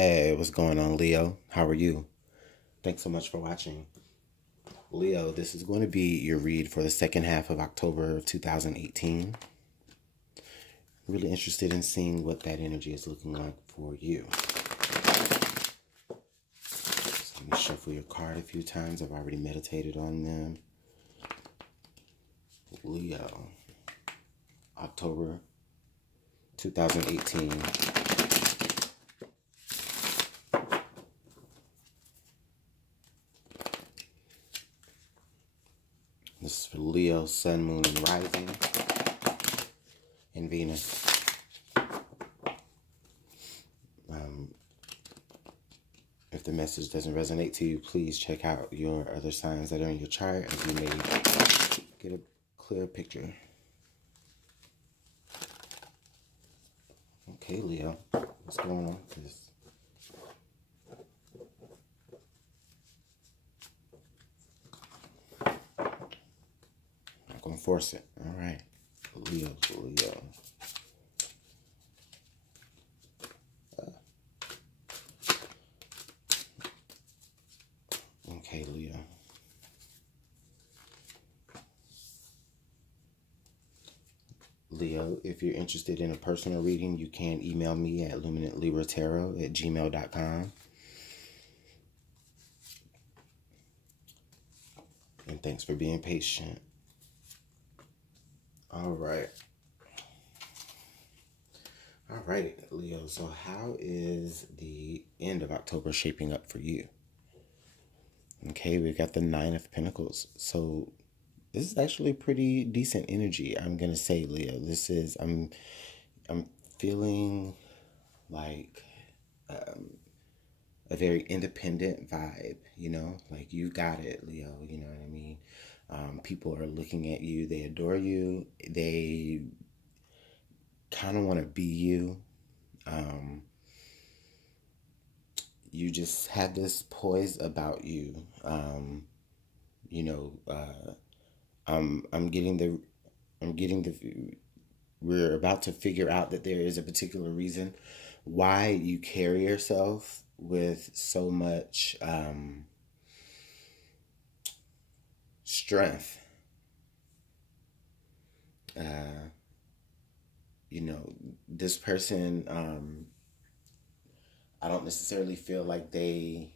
Hey, what's going on, Leo? How are you? Thanks so much for watching. Leo, this is going to be your read for the second half of October of 2018. Really interested in seeing what that energy is looking like for you. So let me shuffle your card a few times. I've already meditated on them. Leo, October 2018. This is for Leo, Sun, Moon, and Rising, and Venus. If the message doesn't resonate to you, please check out your other signs that are in your chart, and you may get a clear picture. Okay, Leo, what's going on with this? Not gonna force it. All right, Leo. Okay, Leo. Leo, if you're interested in a personal reading, you can email me at LuminantLibraTarot@gmail.com. And thanks for being patient. All right. All right, Leo. So how is the end of October shaping up for you? Okay, we've got the Nine of Pentacles. So this is actually pretty decent energy, I'm gonna say, Leo. This is I'm feeling like a very independent vibe, you know, like you got it, Leo, you know what I mean? People are looking at you, they adore you, they kind of want to be you. You just had this poise about you. You know, I'm getting the we're about to figure out that there is a particular reason why you carry yourself with so much strength. You know, this person, I don't necessarily feel like they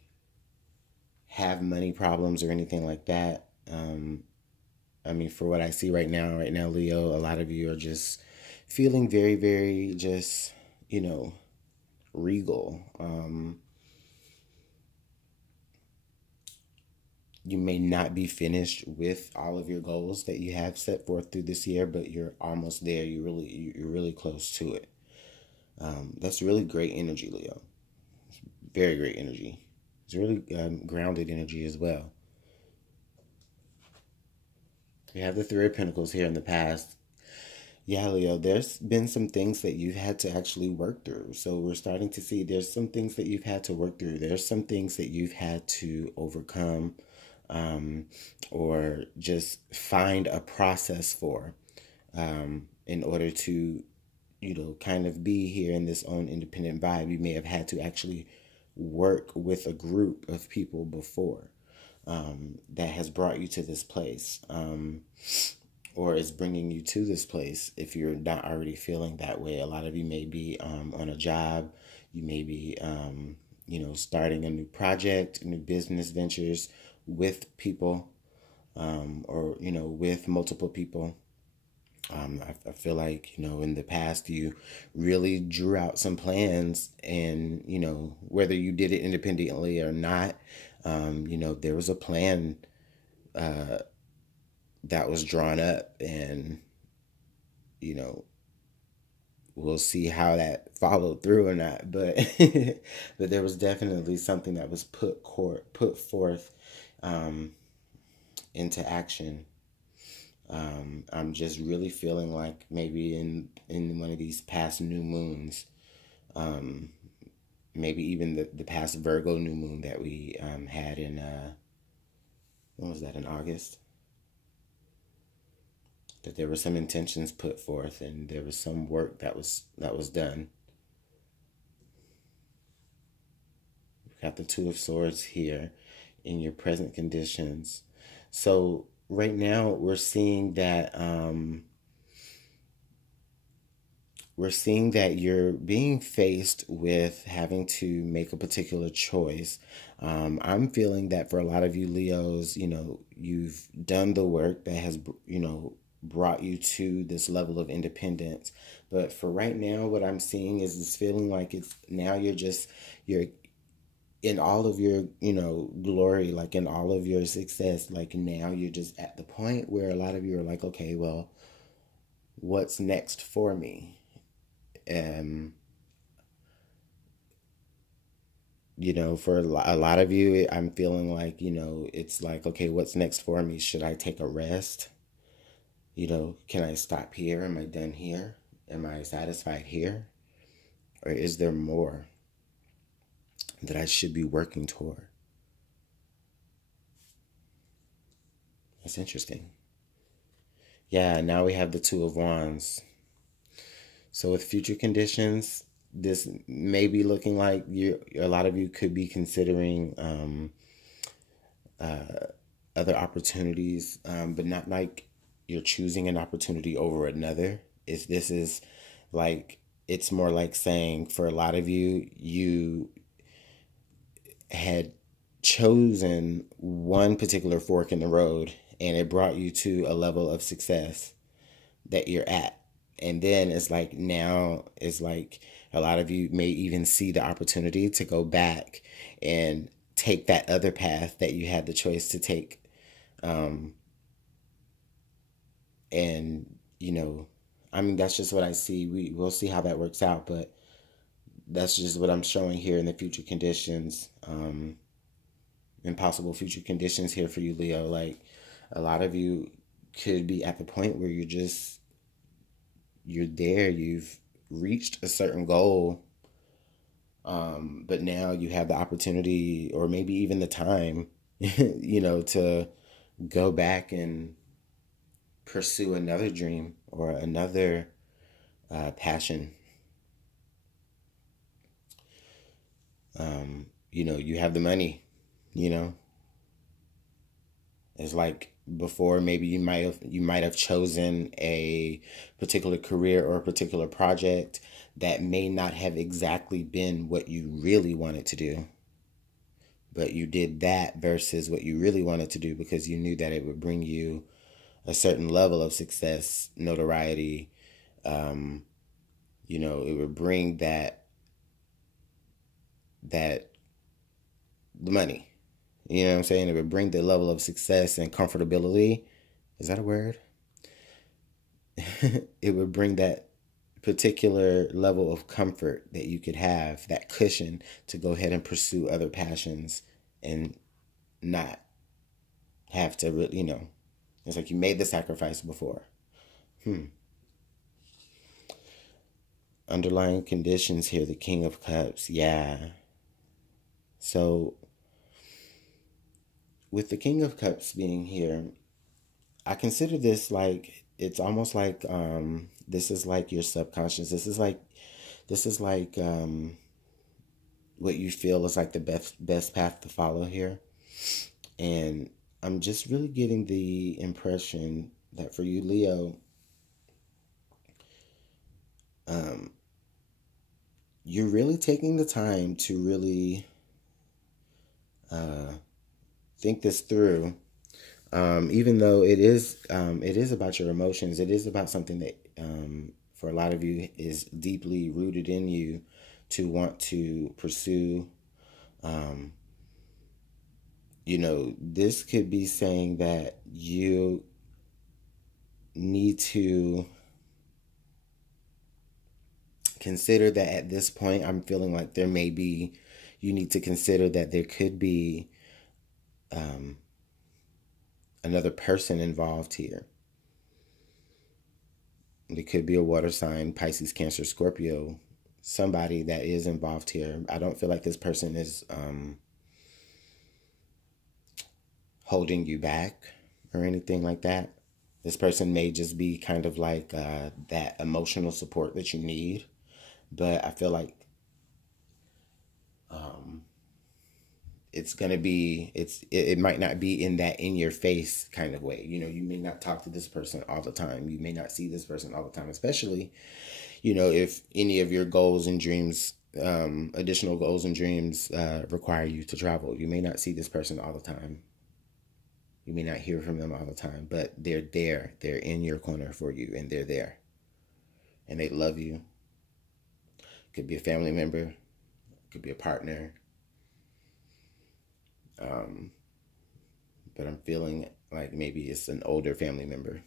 have money problems or anything like that. I mean, for what I see right now, Leo, a lot of you are just feeling very, very just, you know, regal. You may not be finished with all of your goals that you have set forth through this year, but you're almost there. You're really close to it. That's really great energy, Leo. Very great energy. It's really grounded energy as well. We have the Three of Pentacles here in the past. Yeah, Leo, there's been some things that you've had to actually work through. So we're starting to see there's some things that you've had to work through. There's some things that you've had to overcome, or just find a process for, in order to, you know, kind of be here in this own independent vibe. You may have had to actually work with a group of people before, that has brought you to this place, or is bringing you to this place. If you're not already feeling that way, a lot of you may be on a job. You may be, you know, starting a new project, new business ventures with people, or, you know, with multiple people. I feel like, you know, in the past you really drew out some plans, and, you know, whether you did it independently or not, you know, there was a plan that was drawn up, and, you know, we'll see how that followed through or not, but but there was definitely something that was put forth into action. I'm just really feeling like maybe in one of these past new moons, maybe even the past Virgo new moon that we had in, when was that, in August? That there were some intentions put forth, and there was some work that was done. Got the Two of Swords here in your present conditions. So right now we're seeing that you're being faced with having to make a particular choice. I'm feeling that for a lot of you Leos, you've done the work that has, brought you to this level of independence. But for right now, what I'm seeing is this feeling like it's now you're in all of your, glory, like in all of your success. Like now you're just at the point where a lot of you are like, okay, well, what's next for me? For a lot of you, I'm feeling like, it's like, okay, what's next for me? Should I take a rest? Can I stop here? Am I done here? Am I satisfied here? Or is there more that I should be working toward? That's interesting. Yeah, now we have the Two of Wands. So with future conditions, this may be looking like a lot of you could be considering other opportunities, but not like you're choosing an opportunity over another. This is like, it's more like saying for a lot of you, you had chosen one particular fork in the road and it brought you to a level of success that you're at. And then it's like now it's like a lot of you may even see the opportunity to go back and take that other path that you had the choice to take. And, that's just what I see. We'll see how that works out, but that's just what I'm showing here in the future conditions, impossible future conditions here for you, Leo. Like a lot of you could be at the point where you're there, you've reached a certain goal, but now you have the opportunity or maybe even the time, to go back and pursue another dream or another passion. You have the money, It's like before, maybe you might have chosen a particular career or a particular project that may not have exactly been what you really wanted to do. But you did that versus what you really wanted to do because you knew that it would bring you a certain level of success, notoriety. It would bring the money. You know what I'm saying? It would bring the level of success and comfortability. Is that a word? It would bring that particular level of comfort that you could have, that cushion to go ahead and pursue other passions and not have to, it's like you made the sacrifice before. Underlying conditions here, the King of Cups. Yeah. So with the King of Cups being here, I consider this like, it's almost like this is like your subconscious. This is like what you feel is like the best path to follow here. And I'm just really getting the impression that for you, Leo, you're really taking the time to really think this through. Even though it is about your emotions, it is about something that for a lot of you is deeply rooted in you to want to pursue. This could be saying that you need to consider that at this point, I'm feeling like you need to consider that there could be another person involved here. It could be a water sign, Pisces, Cancer, Scorpio, somebody that is involved here. I don't feel like this person is holding you back or anything like that. This person may just be kind of like that emotional support that you need. But I feel like it's gonna be it might not be in that in your face kind of way. You may not talk to this person all the time. You may not see this person all the time, especially, if any of your goals and dreams, additional goals and dreams, require you to travel. You may not see this person all the time. You may not hear from them all the time, but they're there. They're in your corner for you, and they're there. And they love you. Could be a family member. Could be a partner. But I'm feeling like maybe it's an older family member.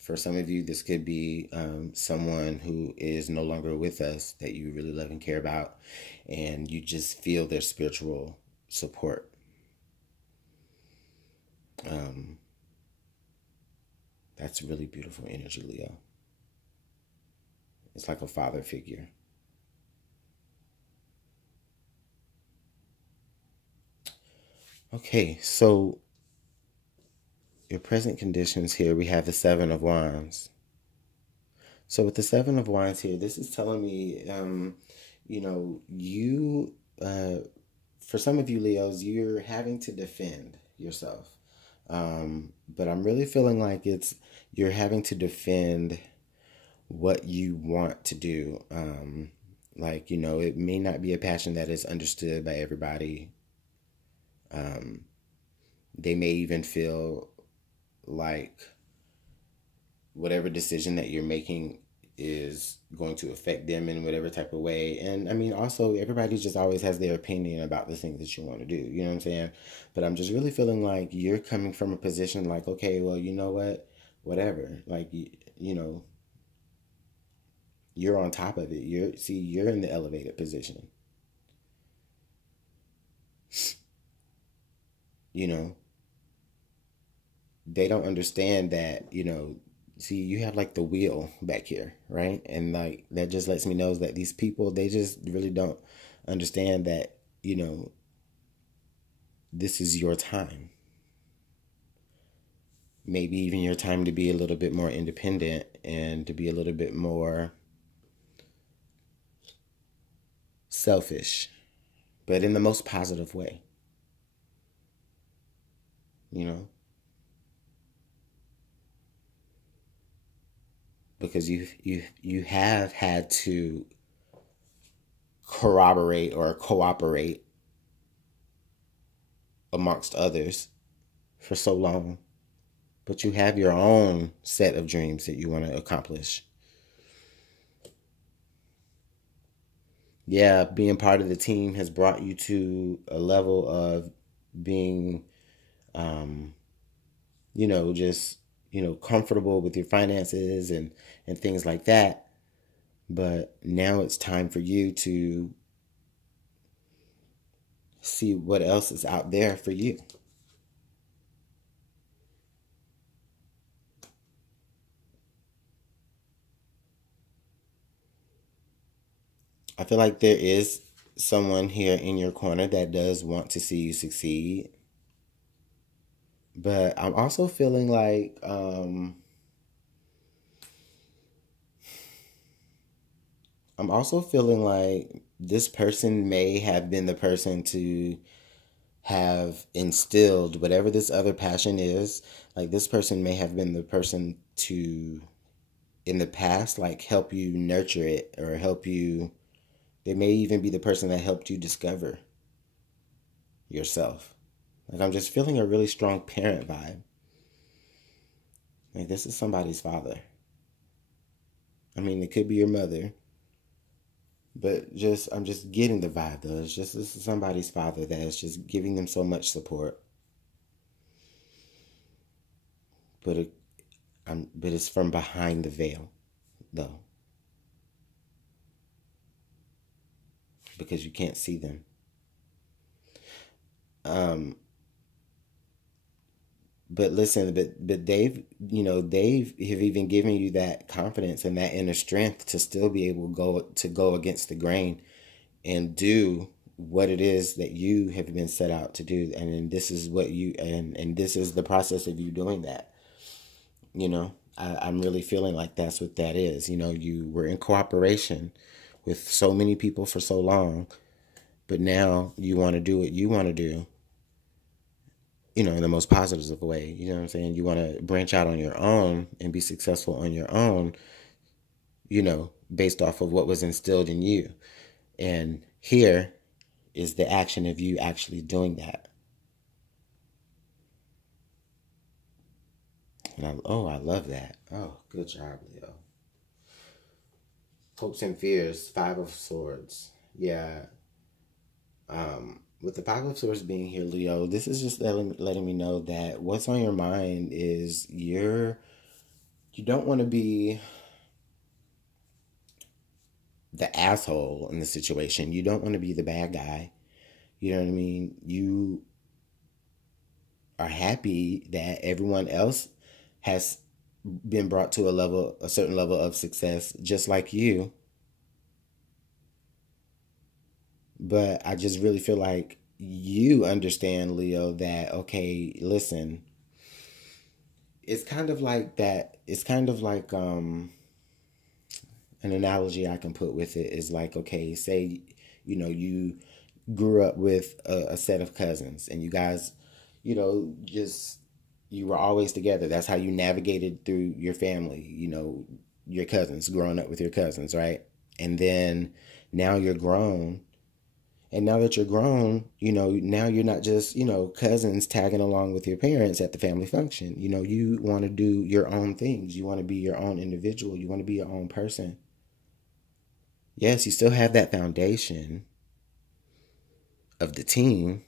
For some of you, this could be someone who is no longer with us that you really love and care about, and you just feel their spiritual support. That's really beautiful energy, Leo. It's like a father figure. Okay, so your present conditions here, we have the Seven of Wands. So with the Seven of Wands here, this is telling me, for some of you Leos, you're having to defend yourself. But I'm really feeling like you're having to defend what you want to do. It may not be a passion that is understood by everybody. They may even feel like whatever decision that you're making is going to affect them in whatever type of way. And I mean, also, everybody just always has their opinion about the things that you want to do. You know what I'm saying? But I'm just really feeling like you're coming from a position like, okay, well, you know what? Whatever. Like, you're on top of it. You're in the elevated position. They don't understand that, you have like the wheel back here, right? And like that just lets me know that these people, they just really don't understand that, this is your time. Maybe even your time to be a little bit more independent and to be a little bit more selfish, but in the most positive way. Because you have had to corroborate or cooperate amongst others for so long, but you have your own set of dreams that you want to accomplish. Yeah, being part of the team has brought you to a level of being, just, comfortable with your finances and things like that. But now it's time for you to see what else is out there for you. I feel like there is someone here in your corner that does want to see you succeed. But I'm also feeling like this person may have been the person to have instilled whatever this other passion is. Like this person may have been the person to, in the past, like help you nurture it or help you. They may even be the person that helped you discover yourself. Like I'm just feeling a really strong parent vibe. Like this is somebody's father. I mean, it could be your mother. But I'm just getting the vibe though. This is somebody's father that is just giving them so much support. But it's from behind the veil, though. Because you can't see them. But listen, but they've have even given you that confidence and that inner strength to still be able to go against the grain and do what it is that you have been set out to do. And this is what and this is the process of you doing that. I'm really feeling like that's what that is. You were in cooperation with so many people for so long, but now you want to do what you want to do. in the most positive of a way. You know what I'm saying? You want to branch out on your own and be successful on your own, based off of what was instilled in you. And here is the action of you actually doing that. And I love that. Oh, good job, Leo. Hopes and fears, Five of Swords. Yeah. With the Five of Swords being here, Leo, this is just letting me know that what's on your mind is you don't want to be the asshole in the situation. You don't want to be the bad guy. You know what I mean? You are happy that everyone else has been brought to a certain level of success, just like you. But I just really feel like you understand, Leo, that, okay, listen, it's kind of like that. It's kind of like, an analogy I can put with it is like, okay, say, you grew up with a set of cousins and you guys, just, you were always together. That's how you navigated through your family, your cousins, growing up with your cousins, right? And then now you're grown. And now that you're grown, now you're not just, cousins tagging along with your parents at the family function. You want to do your own things. You want to be your own individual. You want to be your own person. Yes, you still have that foundation of the team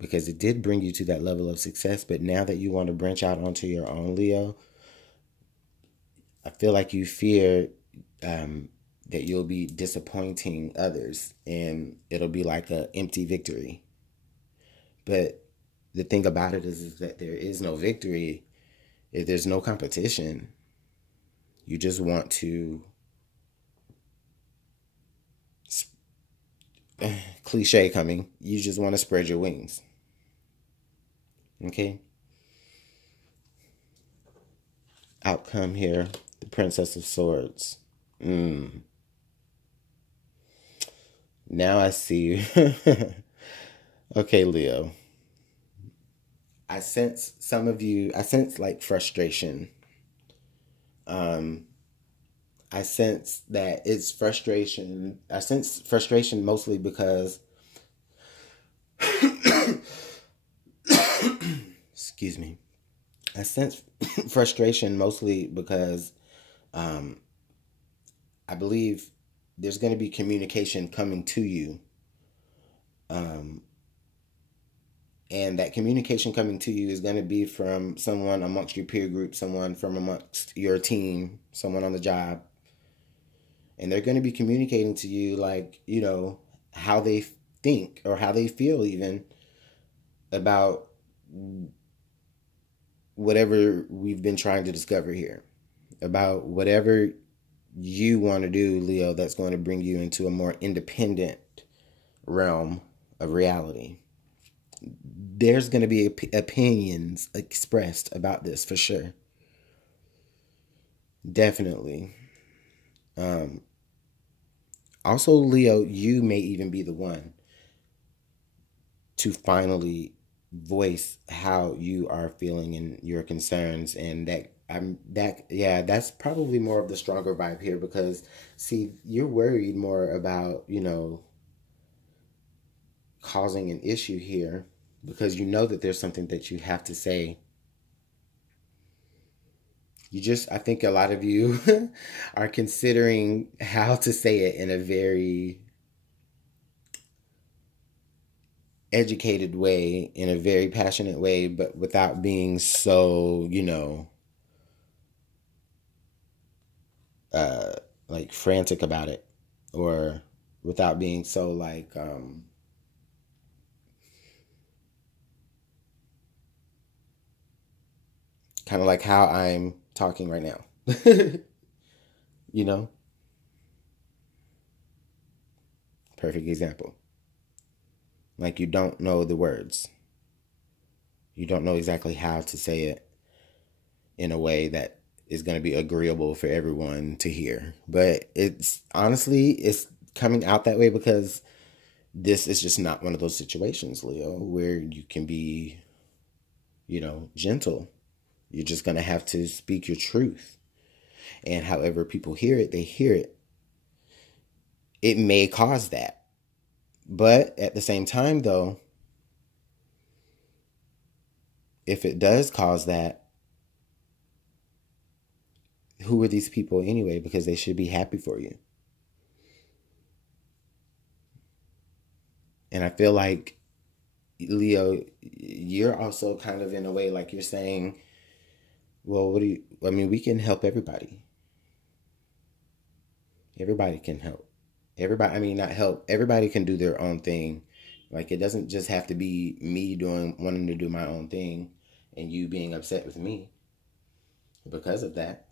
because it did bring you to that level of success. But now that you want to branch out onto your own, Leo, I feel like you fear that you'll be disappointing others and it'll be like an empty victory. But the thing about it is that there is no victory if there's no competition. You just want to, cliche coming, you just want to spread your wings. Okay? Outcome here, the Princess of Swords. Now I see. Okay, Leo. I sense like frustration. I sense that it's frustration. I sense frustration mostly because, excuse me. I sense frustration mostly because I believe there's going to be communication coming to you. And that communication coming to you is going to be from someone amongst your peer group, someone from amongst your team, someone on the job. And they're going to be communicating to you like, how they think or how they feel even about whatever we've been trying to discover here. About whatever you want to do, Leo, that's going to bring you into a more independent realm of reality. There's going to be opinions expressed about this for sure. Definitely. Also, Leo, you may even be the one to finally voice how you are feeling and your concerns, and that's probably more of the stronger vibe here because, see, you're worried more about, causing an issue here because you know that there's something that you have to say. I think a lot of you are considering how to say it in a very educated way, in a very passionate way, but without being so, like frantic about it, or without being so like, kind of like how I'm talking right now. Perfect example. Like you don't know the words. You don't know exactly how to say it in a way that is going to be agreeable for everyone to hear. But it's coming out that way because this is just not one of those situations, Leo, where you can be gentle. You're just going to have to speak your truth. And however people hear it, they hear it. It may cause that. But at the same time, though, if it does cause that, who are these people anyway? Because they should be happy for you. And I feel like, Leo, you're also kind of in a way like you're saying, well, we can help everybody. Everybody can help. Not help. Everybody can do their own thing. Like, it doesn't just have to be me wanting to do my own thing and you being upset with me because of that.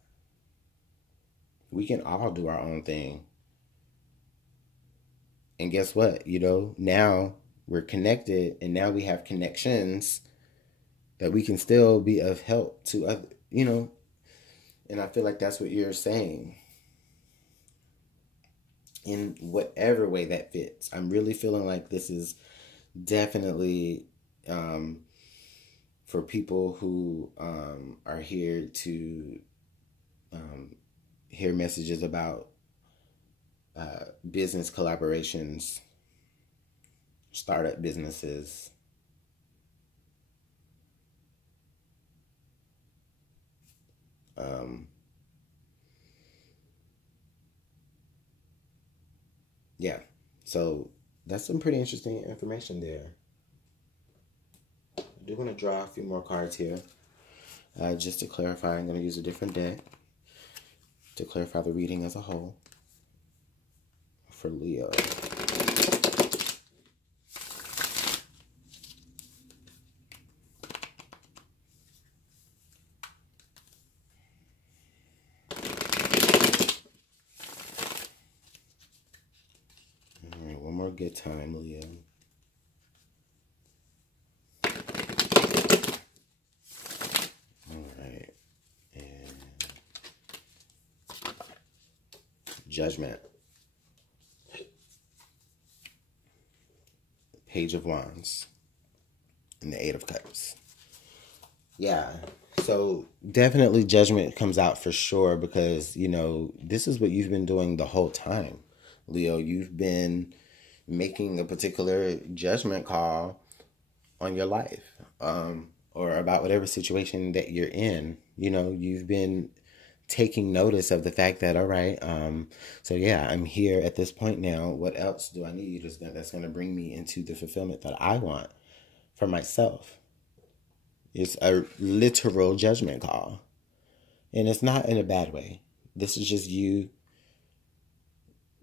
We can all do our own thing. And guess what? Now we're connected and now we have connections that we can still be of help to other, and I feel like that's what you're saying. In whatever way that fits. I'm really feeling like this is definitely for people who are here to hear messages about business collaborations, startup businesses. Yeah, so that's some pretty interesting information there. I do want to draw a few more cards here. Just to clarify, I'm going to use a different deck to clarify the reading as a whole for Leo. All right, one more good time, Leo. All right, and Judgment. Page of Wands. And the Eight of Cups. Yeah. So definitely Judgment comes out for sure because, this is what you've been doing the whole time. Leo, you've been making a particular judgment call on your life or about whatever situation that you're in. You've been taking notice of the fact that, all right, so yeah, I'm here at this point now. What else do I need that's going to bring me into the fulfillment that I want for myself? It's a literal judgment call. And it's not in a bad way. This is just you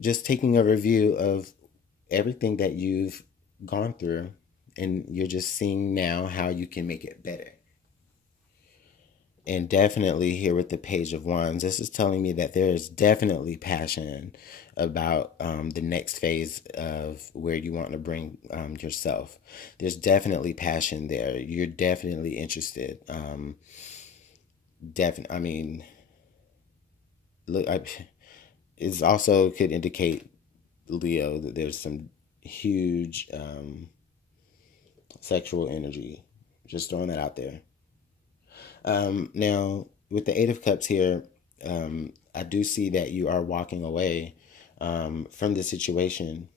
just taking a review of everything that you've gone through. And you're just seeing now how you can make it better. And definitely here with the Page of Wands, this is telling me that there is definitely passion about the next phase of where you want to bring yourself. There's definitely passion there. You're definitely interested. It also could indicate, Leo, that there's some huge sexual energy. Just throwing that out there. Now, with the Eight of Cups here, I do see that you are walking away from the situation.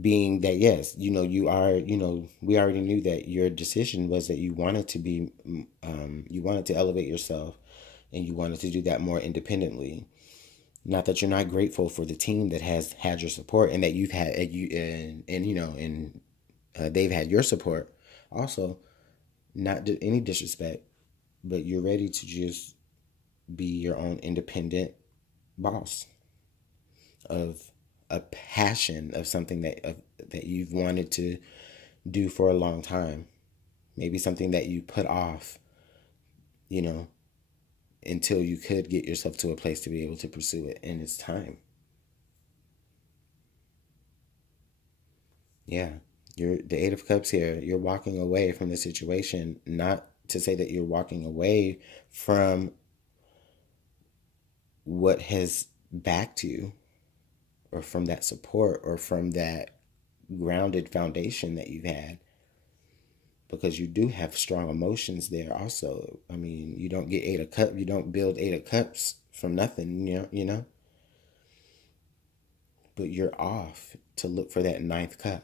Being that, yes, you are, we already knew that your decision was that you wanted to be, you wanted to elevate yourself and you wanted to do that more independently. Not that you're not grateful for the team that has had your support and that you've had, they've had your support also. Not any disrespect, but you're ready to just be your own independent boss of a passion of something that you've wanted to do for a long time. Maybe something that you put off, until you could get yourself to a place to be able to pursue it. And it's time. Yeah. The Eight of Cups here, you're walking away from the situation, not to say that you're walking away from what has backed you or from that support or from that grounded foundation that you've had. because you do have strong emotions there also. I mean, you don't get 8 of Cups, you don't build 8 of Cups from nothing, you know? But you're off to look for that 9th cup.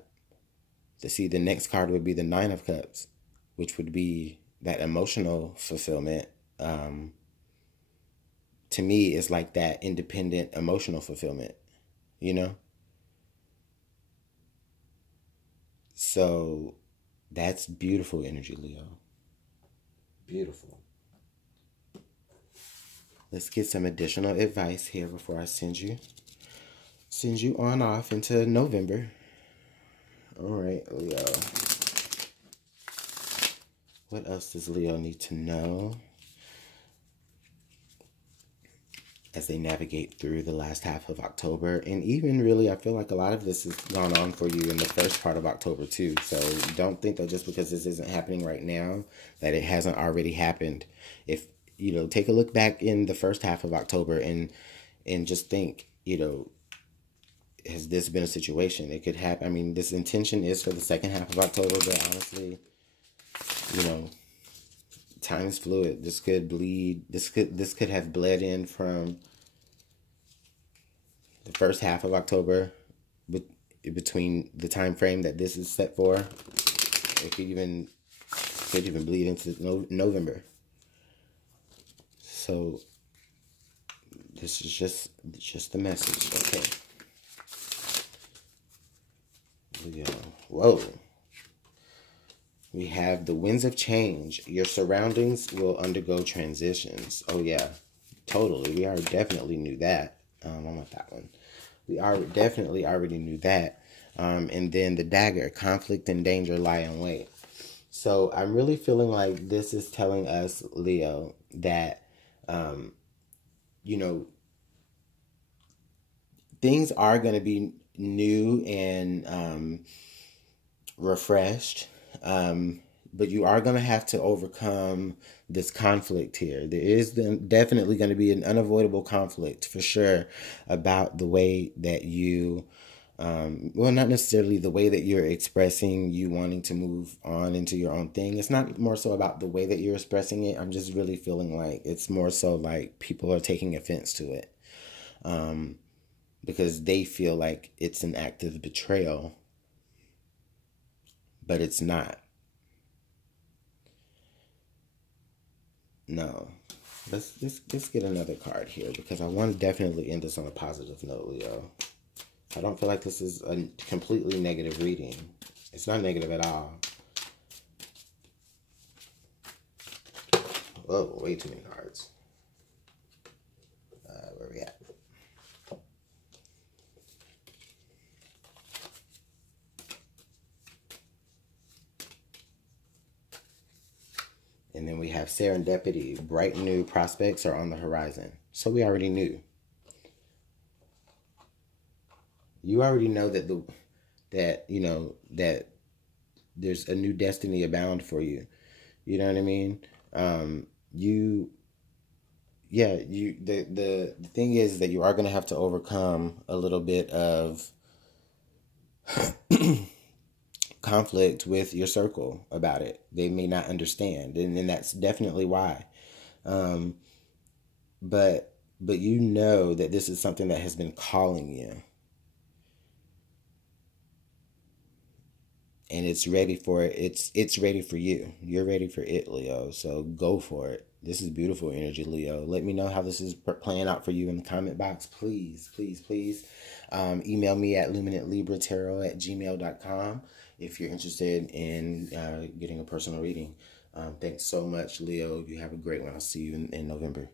To see the next card would be the 9 of Cups, which would be that emotional fulfillment. To me, it's like that independent emotional fulfillment, you know? So that's beautiful energy, Leo. Beautiful. Let's get some additional advice here before I send you on off into November. All right, Leo. What else does Leo need to know as they navigate through the last half of October? And even really, I feel like a lot of this has gone on for you in the first part of October too. So don't think that just because this isn't happening right now, that it hasn't already happened. If, you know, take a look back in the first half of October and just think, you know, has this been a situation? It could happen. I mean, this intention is for the second half of October, but honestly, you know, time is fluid. This could bleed. This could have bled in from the first half of October, between the time frame that this is set for. It could even bleed into November. So this is just the message. Okay. Whoa. We have the winds of change. Your surroundings will undergo transitions. Oh, yeah. Totally. We already definitely knew that. I want that one. We definitely already knew that. And then the dagger. Conflict and danger lie in wait. So I'm really feeling like this is telling us, Leo, that, you know, things are going to be new and refreshed. But you are going to have to overcome this conflict here. There is definitely going to be an unavoidable conflict for sure about the way that you, well, not necessarily the way that you're expressing you wanting to move on into your own thing. It's not more so about the way that you're expressing it. I'm just really feeling like it's more so like people are taking offense to it, because they feel like it's an act of betrayal, but it's not. No. Let's get another card here, because I want to definitely end this on a positive note, Leo. I don't feel like this is a completely negative reading. It's not negative at all. Whoa, way too many cards. Where are we at? And then we have serendipity. Bright new prospects are on the horizon. So we already knew. You already know that there's a new destiny abound for you. You know what I mean? The thing is that you are going to have to overcome a little bit of conflict with your circle about it. They may not understand, and that's definitely why. But you know that this is something that has been calling you. And it's ready for it. It's ready for you. You're ready for it, Leo. So go for it. This is beautiful energy, Leo. Let me know how this is playing out for you in the comment box. Please, please, please. Email me at LuminantLibraTarot@gmail.com if you're interested in getting a personal reading. Thanks so much, Leo. You have a great one. I'll see you in November.